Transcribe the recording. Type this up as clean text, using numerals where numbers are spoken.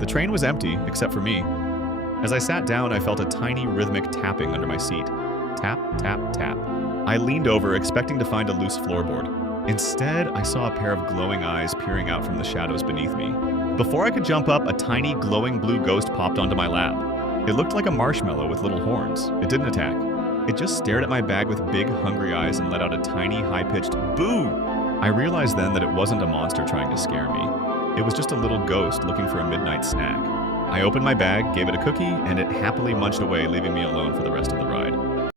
The train was empty, except for me. As I sat down, I felt a tiny rhythmic tapping under my seat. Tap, tap, tap. I leaned over, expecting to find a loose floorboard. Instead, I saw a pair of glowing eyes peering out from the shadows beneath me. Before I could jump up, a tiny glowing blue ghost popped onto my lap. It looked like a marshmallow with little horns. It didn't attack. It just stared at my bag with big, hungry eyes and let out a tiny, high-pitched boo! I realized then that it wasn't a monster trying to scare me. It was just a little ghost looking for a midnight snack. I opened my bag, gave it a cookie, and it happily munched away, leaving me alone for the rest of the ride.